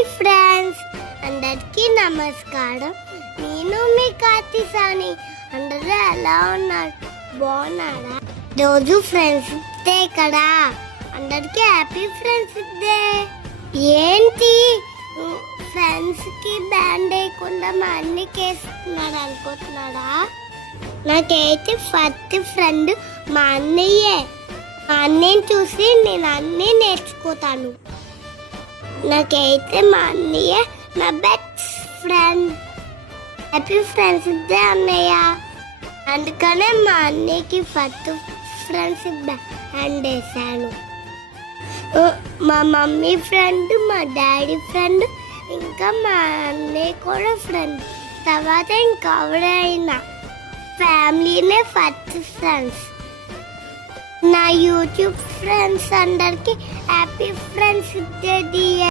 Hi friends, అందరికీ నమస్కారం. నేను మీ కార్తీసాని. అందరూ ఎలా ఉన్నారు? బాగున్నారా? రోజు ఫ్రెండ్షిప్ డే కదా, అందరికీ హ్యాపీ ఫ్రెండ్షిప్ డే. ఏంటి ఫ్రెండ్స్ కి బ్యాండ్ వేయకుండా మా అన్నకి వేస్తున్నాడు అనుకుంటున్నాడా? నాకైతే ఫస్ట్ ఫ్రెండ్ మా అన్నయ్యే. మా అన్నయ్యని చూసి నేను అన్నీ నేర్చుకుంటాను. నాకైతే మా అన్నయ్య నా best friend. Happy friendship day అన్నయ్య. అందుకనే మా అన్నయ్యకి ఫస్ట్ ఫ్రెండ్షిప్ హ్యాండ్ వేసాను. మా మమ్మీ ఫ్రెండ్, మా డాడీ ఫ్రెండ్, ఇంకా మా అన్నయ్య కూడా ఫ్రెండ్. తర్వాత ఇంకెవరైనా ఫ్యామిలీనే ఫస్ట్ ఫ్రెండ్స్. నా యూట్యూబ్ ఫ్రెండ్స్ అందరికీ హ్యాపీ ఫ్రెండ్షిప్ డే.